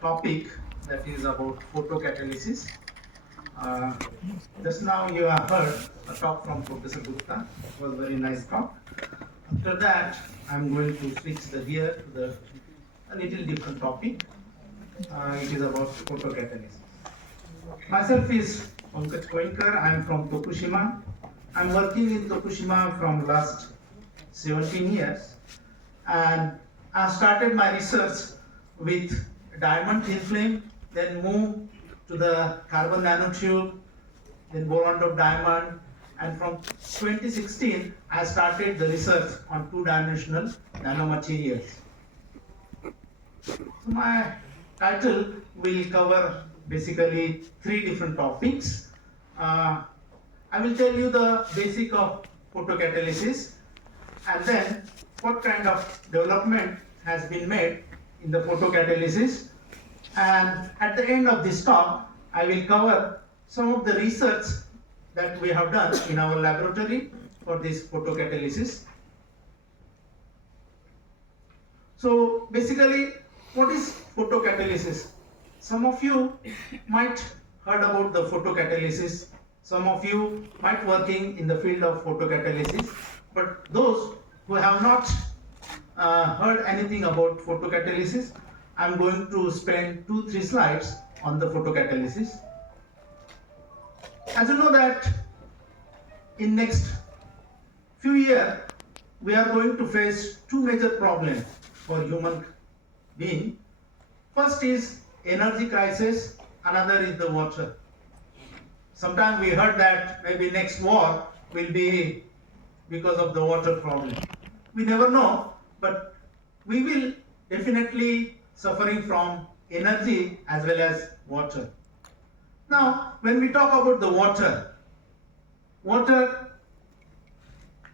topic that is about photocatalysis. Uh, just now you have heard a talk from Professor Gupta. It was a very nice talk. After that, I'm going to switch the gear to a little different topic. It is about photocatalysis. Myself is Pankaj Koinkar. I'm from Tokushima. I'm working in Tokushima from last 17 years, and I started my research with diamond thin film, then moved to the carbon nanotube, then boron of diamond, and from 2016 I started the research on two-dimensional nanomaterials. So my title will cover basically three different topics. I will tell you the basic of photocatalysis, and then what kind of development has been made in the photocatalysis. And at the end of this talk, I will cover some of the research that we have done in our laboratory for this photocatalysis. So basically, what is photocatalysis? Some of you might heard about the photocatalysis. Some of you might working in the field of photocatalysis, but those who have not heard anything about photocatalysis, I'm going to spend 2-3 slides on the photocatalysis. As you know that in next few years, we are going to face two major problems for human being. First is energy crisis, another is the water. Sometimes we heard that maybe next war will be because of the water problem. We never know, but we will definitely suffering from energy as well as water. Now, when we talk about the water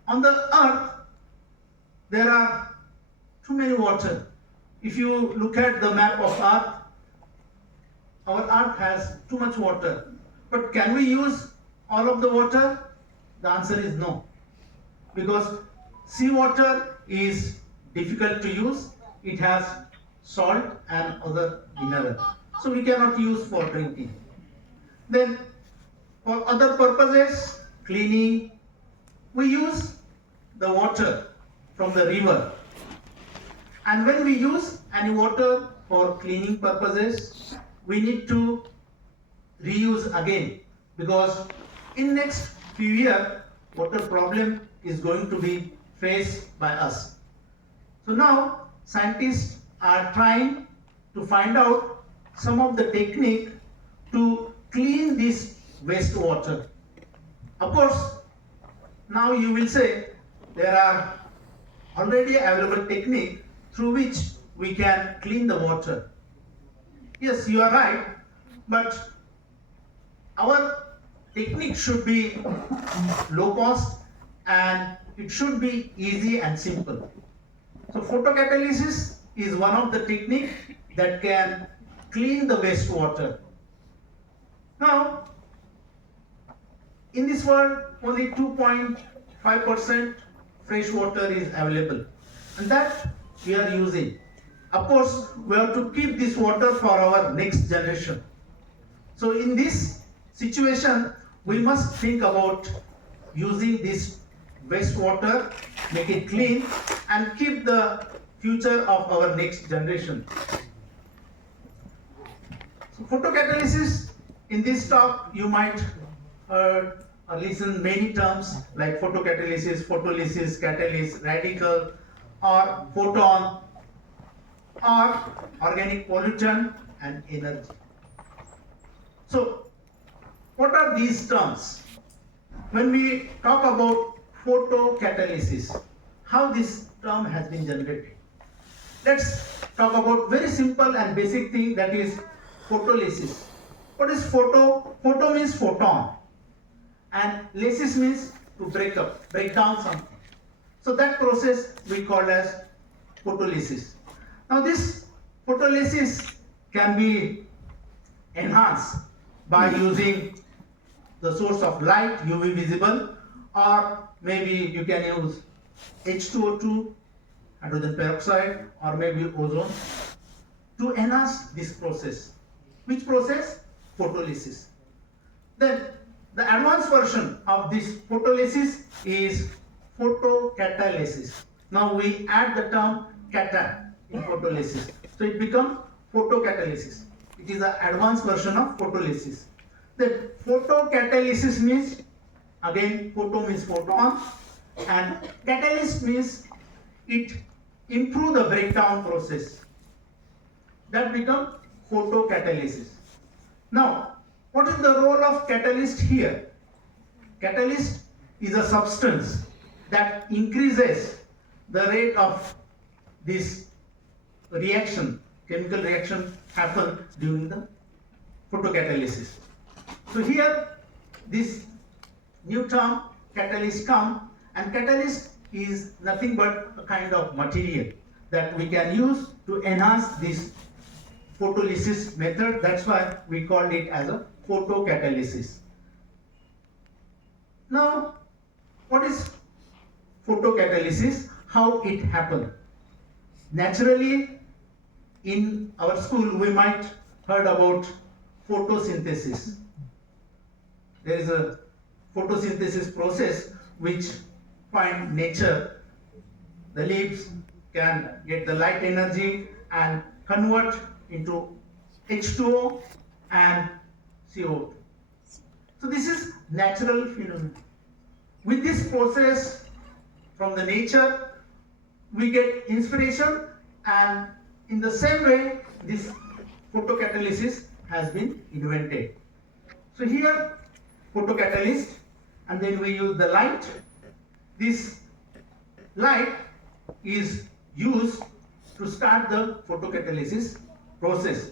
on the earth, there are too many water. If you look at the map of earth, our earth has too much water. But can we use all of the water? The answer is no. Because seawater is difficult to use. It has salt and other minerals. So we cannot use for drinking. Then for other purposes, cleaning, we use the water from the river. And when we use any water for cleaning purposes, we need to reuse again, because in next few years, water problem is going to be faced by us. So now scientists are trying to find out some of the technique to clean this wastewater. Of course, now you will say there are already available technique through which we can clean the water. Yes, you are right, but our technique should be low cost and it should be easy and simple. So photocatalysis is one of the techniques that can clean the wastewater. Now, in this world, only 2.5% fresh water is available, and that we are using. Of course, we have to keep this water for our next generation. So in this situation, we must think about using this wastewater, make it clean, and keep the future of our next generation. So photocatalysis, in this talk, you might heard or listen many terms like photocatalysis, photolysis, catalyst, radical, or photon, or organic pollutant and energy. So, what are these terms? When we talk about photocatalysis, how this term has been generated? Let's talk about very simple and basic thing, that is photolysis. What is photo? Photo means photon, and lysis means to break down something. So that process we call as photolysis. Now this photolysis can be enhanced by using the source of light, UV visible, or maybe you can use H2O2, hydrogen peroxide, or maybe ozone. to enhance this process. Which process? Photolysis. Then the advanced version of this photolysis is photocatalysis. Now we add the term cata in photolysis. So it becomes photocatalysis. It is the advanced version of photolysis. Then photocatalysis means, again, photo means photon, and catalyst means it improve the breakdown process. That becomes photocatalysis. Now, what is the role of catalyst here? Catalyst is a substance that increases the rate of this reaction, chemical reaction happen during the photocatalysis. So here this new term catalyst come, and catalyst is nothing but a kind of material that we can use to enhance this photolysis method. That's why we called it as a photocatalysis. Now, what is photocatalysis? How it happens? Naturally, in our school we might heard about photosynthesis. There is a photosynthesis process which find nature. The leaves can get the light energy and convert into H2O and CO2. So this is natural phenomenon. With this process from the nature, we get inspiration, and in the same way this photocatalysis has been invented. So here photocatalyst, and then we use the light. This light is used to start the photocatalysis process.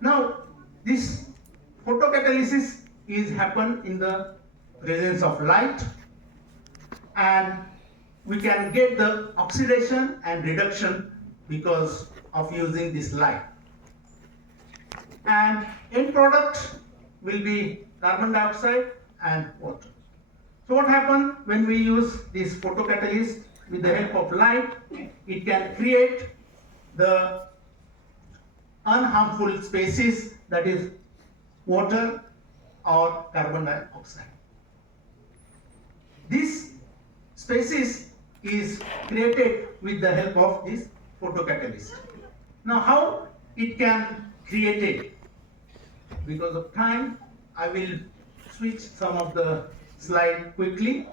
Now this photocatalysis is happen in the presence of light, and we can get the oxidation and reduction because of using this light. And end product will be carbon dioxide and water. So what happens when we use this photocatalyst with the help of light? It can create the unharmful species, that is water or carbon dioxide. This species is created with the help of this photocatalyst. Now how it can create it? Because of time, I will switch some of the slide quickly.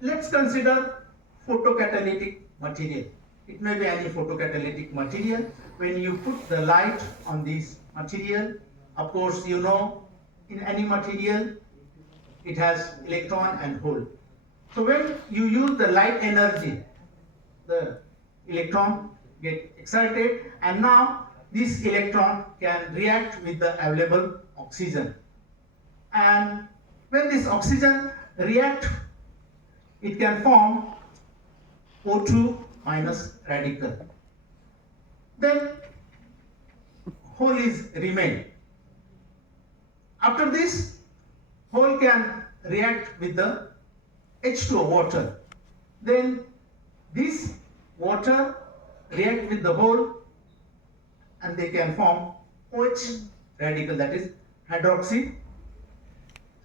Let's consider photocatalytic material. It may be any photocatalytic material. When you put the light on this material, of course you know in any material it has electron and hole. So when you use the light energy, the electron get excited, and now this electron can react with the available oxygen. And when this oxygen react, it can form O2 minus radical. Then hole is remain. After this, hole can react with the H2O, water. Then this water react with the hole, and they can form OH radical, that is hydroxy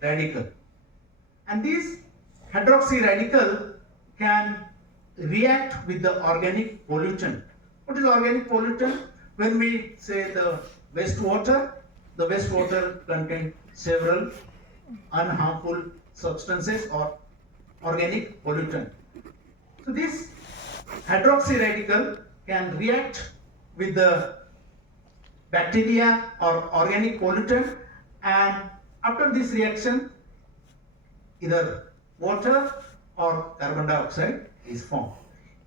radical. And this hydroxy radical can react with the organic pollutant. What is organic pollutant? When we say the wastewater contains several unharmful substances or organic pollutant. So this hydroxy radical can react with the bacteria or organic pollutant, and after this reaction either water or carbon dioxide is formed.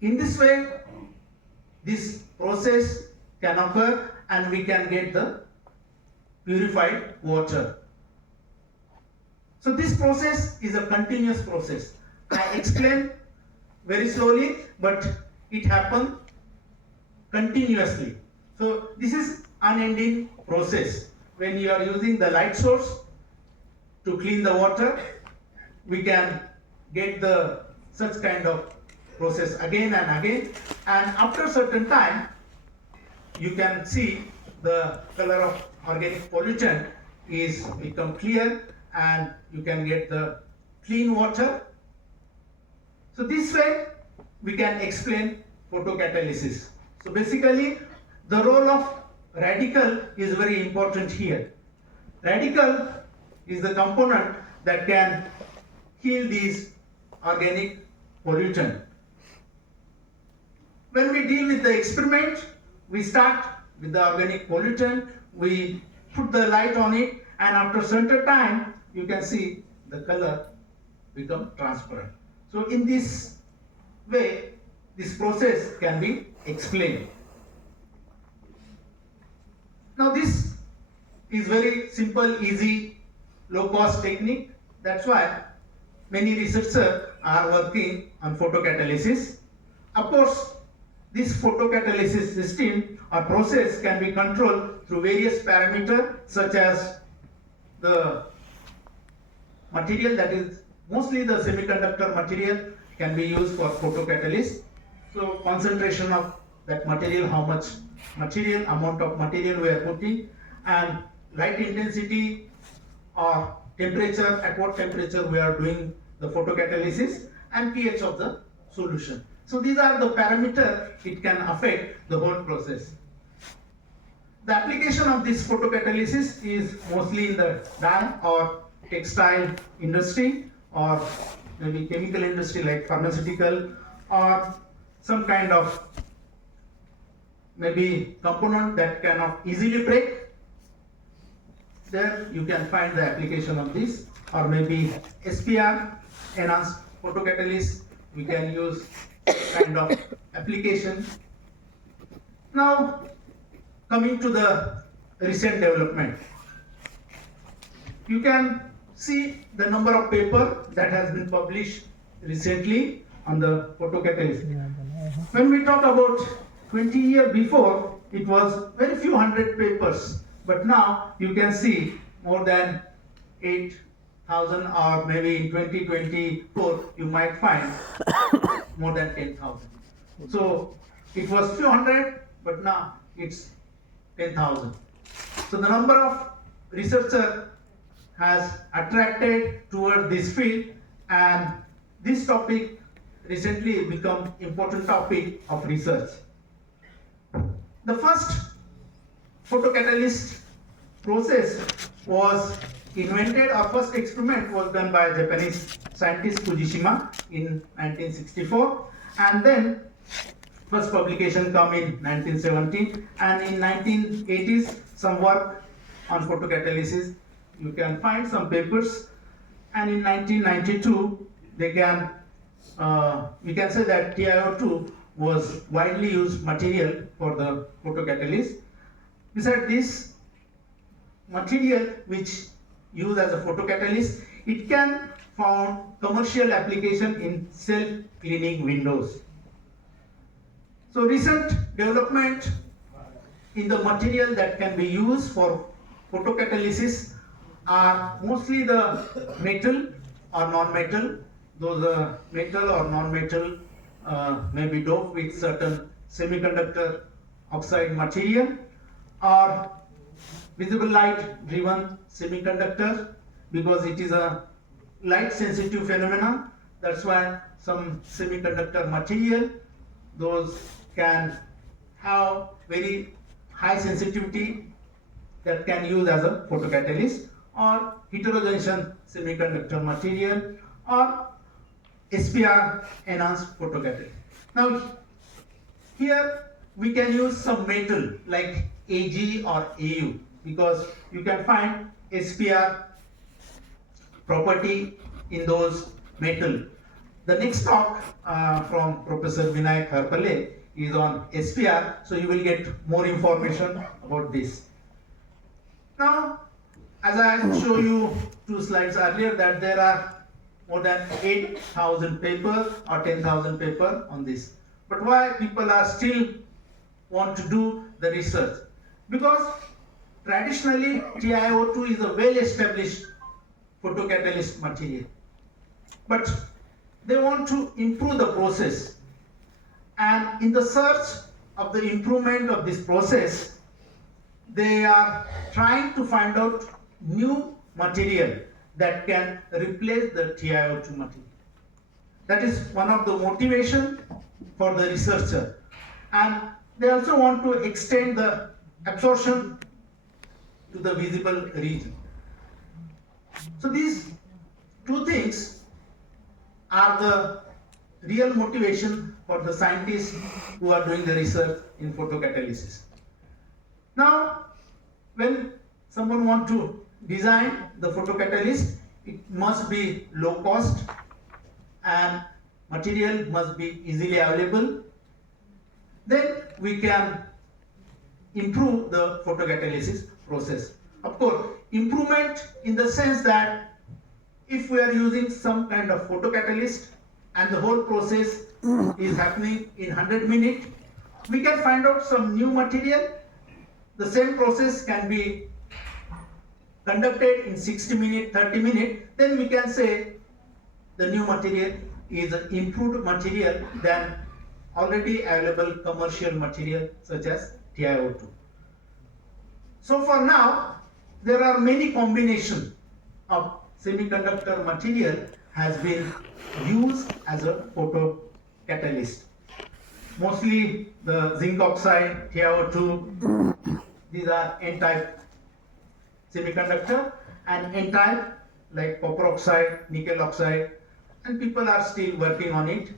In this way this process can occur and we can get the purified water. So this process is a continuous process. I explain very slowly, but it happens continuously. So this is unending process. When you are using the light source to clean the water, we can get the such kind of process again and again, and after a certain time you can see the color of organic pollutant is become clear and you can get the clean water. So this way we can explain photocatalysis. So basically the role of radical is very important here. Radical is the component that can kill these organic pollutant. When we deal with the experiment, we start with the organic pollutant, we put the light on it, and after certain time, you can see the color become transparent. So in this way, this process can be explained. Now this is very simple, easy, low-cost technique. That's why many researchers are working on photocatalysis. Of course, this photocatalysis system or process can be controlled through various parameters such as the material, that is mostly the semiconductor material can be used for photocatalysis. So concentration of that material, how much material, amount of material we are putting, and light intensity or temperature, at what temperature we are doing the photocatalysis, and pH of the solution. So these are the parameters it can affect the whole process. The application of this photocatalysis is mostly in the dye or textile industry, or maybe chemical industry like pharmaceutical, or some kind of maybe component that cannot easily break. There you can find the application of this, or maybe SPR, enhanced photocatalysis, we can use kind of application. Now coming to the recent development, you can see the number of paper that has been published recently on the photocatalysis. When we talk about 20 years before, it was very few hundred papers, but now you can see more than 8,000, or maybe in 2024 you might find more than 10,000. So it was few hundred, but now it's 10,000. So the number of researchers has attracted toward this field, and this topic recently become important topic of research. The first photocatalyst process was invented, or first experiment was done by a Japanese scientist Fujishima in 1964, and then first publication come in 1917, and in 1980s some work on photocatalysis. You can find some papers, and in 1992 we can say that TiO2 was widely used material for the photocatalysis. Besides this material which used as a photocatalyst, it can found commercial application in self-cleaning windows. So recent development in the material that can be used for photocatalysis are mostly the metal or non-metal. Those metal or non-metal may be doped with certain semiconductor oxide material, or visible light driven semiconductor, because it is a light sensitive phenomenon. That's why some semiconductor material, those can have very high sensitivity that can use as a photocatalyst, or heterojunction semiconductor material, or SPR enhanced photocatalyst. Now here we can use some metal like Ag or Au, because you can find SPR property in those metal. The next talk from Professor Vinayak Harpale is on SPR, so you will get more information about this. Now, as I showed you 2 slides earlier, that there are more than 8,000 paper or 10,000 paper on this. But why people are still want to do the research? Because traditionally TiO2 is a well-established photocatalyst material, but they want to improve the process, and in the search of the improvement of this process, they are trying to find out new material that can replace the TiO2 material. That is one of the motivation for the researcher. And they also want to extend the absorption to the visible region. So these two things are the real motivation for the scientists who are doing the research in photocatalysis. Now, when someone wants to design the photocatalyst, it must be low cost and material must be easily available. Then we can improve the photocatalysis process. Of course, improvement in the sense that if we are using some kind of photocatalyst and the whole process is happening in 100 minutes, we can find out some new material. The same process can be conducted in 60 minutes, 30 minutes, then we can say the new material is an improved material than already available commercial material such as TiO2. So for now, there are many combinations of semiconductor material has been used as a photocatalyst. Mostly the zinc oxide, TiO2, these are N-type semiconductor, and N-type like copper oxide, nickel oxide, and people are still working on it.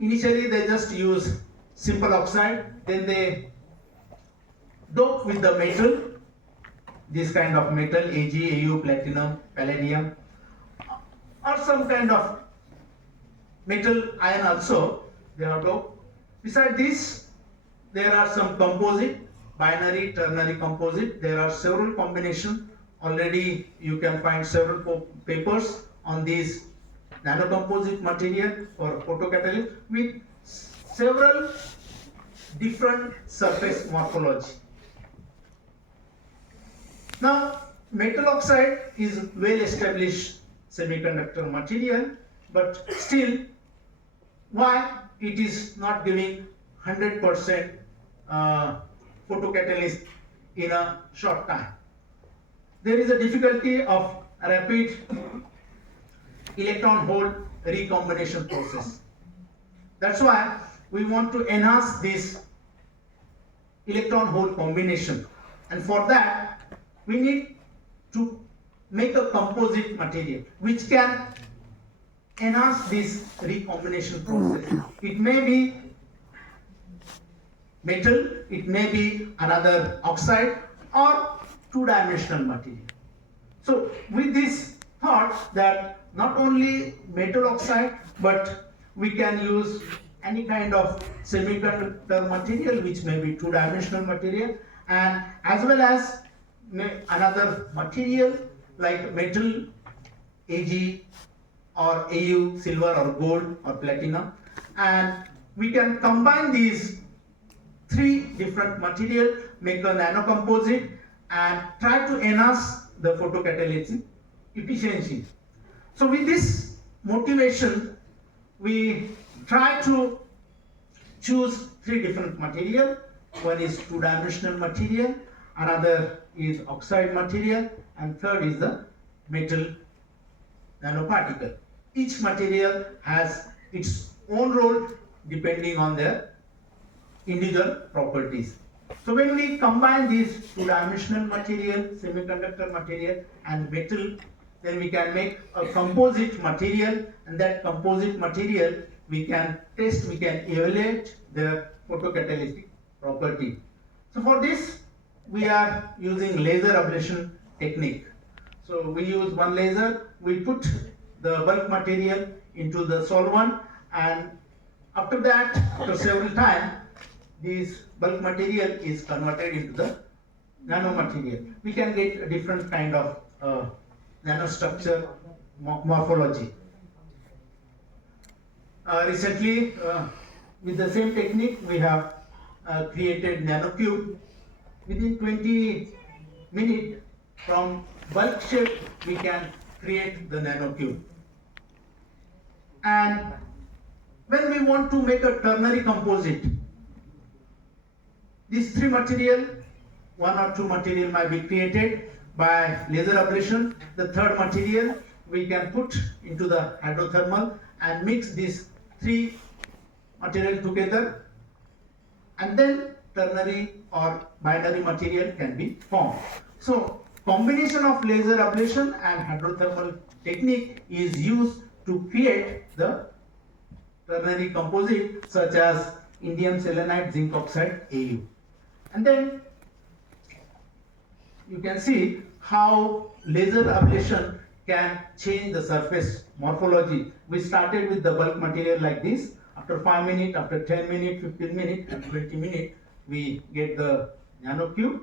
Initially they just use simple oxide, then they dope with the metal, this kind of metal, Ag, Au, platinum, palladium, or some kind of metal ion also they are doped. Besides this, there are some composite, binary, ternary composite. There are several combinations. Already you can find several papers on these nanocomposite material or photocatalyst with several different surface morphology. Now, metal oxide is well established semiconductor material, but still, why it is not giving 100% photocatalyst in a short time? There is a difficulty of rapid electron hole recombination process. That's why we want to enhance this electron hole combination, and for that we need to make a composite material which can enhance this recombination process. It may be metal, it may be another oxide or two-dimensional material. So with this thought that not only metal oxide, but we can use any kind of semiconductor material which may be two-dimensional material, and as well as another material like metal, Ag or Au, silver or gold or platinum, and we can combine these three different material, make a nanocomposite and try to enhance the photocatalytic efficiency. So with this motivation, we try to choose three different material. One is two-dimensional material, another is oxide material, and third is the metal nanoparticle. Each material has its own role depending on their individual properties. So when we combine these two-dimensional material, semiconductor material and metal, then we can make a composite material, and that composite material we can test, we can evaluate the photocatalytic property. So for this we are using laser ablation technique. So we use one laser, we put the bulk material into the solvent, and after that, after several times, this bulk material is converted into the nanomaterial. We can get a different kind of nanostructure morphology. Recently, with the same technique, we have created nanocube. Within 20 minutes, from bulk shape, we can create the nanocube. And when we want to make a ternary composite, These three material, one or two material might be created by laser ablation. The third material we can put into the hydrothermal and mix these three material together, and then ternary or binary material can be formed. So combination of laser ablation and hydrothermal technique is used to create the ternary composite such as indium selenide zinc oxide AU. And then you can see how laser ablation can change the surface morphology. We started with the bulk material like this. After 5 minutes, after 10 minutes, 15 minutes, and 20 minutes, we get the nanocube.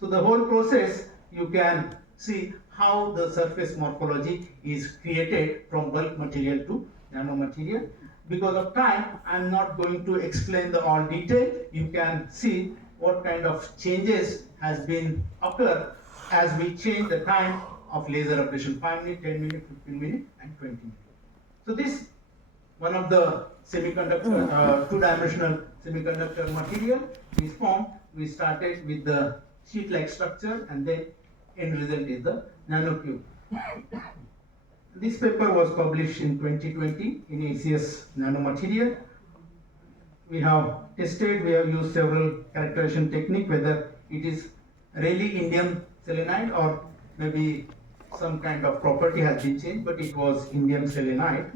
So the whole process, you can see how the surface morphology is created from bulk material to nanomaterial. Because of time, I am not going to explain the all detail. You can see what kind of changes has been occur as we change the time of laser ablation, 5 minutes, 10 minutes, 15 minutes, and 20 minutes. So this one of the semiconductor, two-dimensional semiconductor material is formed. We started with the sheet-like structure, and then end result is the nanocube. This paper was published in 2020 in ACS Nanomaterial. We have tested, we have used several characterization technique, whether it is really indium selenide or maybe some kind of property has been changed, but it was indium selenide.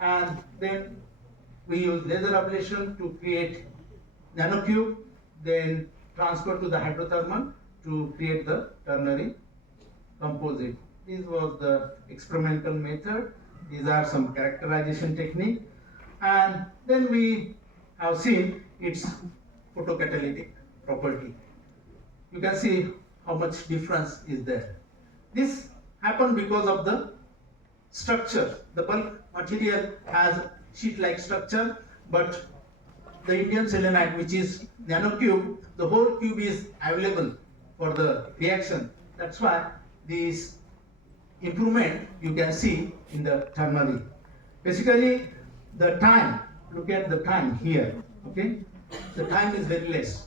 And then we use laser ablation to create nanocube, then transfer to the hydrothermal to create the ternary composite. This was the experimental method. These are some characterization technique. And then we have seen its photocatalytic property. You can see how much difference is there. This happened because of the structure. The bulk material has sheet-like structure, but the indium selenide, which is nanocube, the whole cube is available for the reaction. That's why this improvement you can see in the ternary. Basically, the time, look at the time here, okay? The time is very less.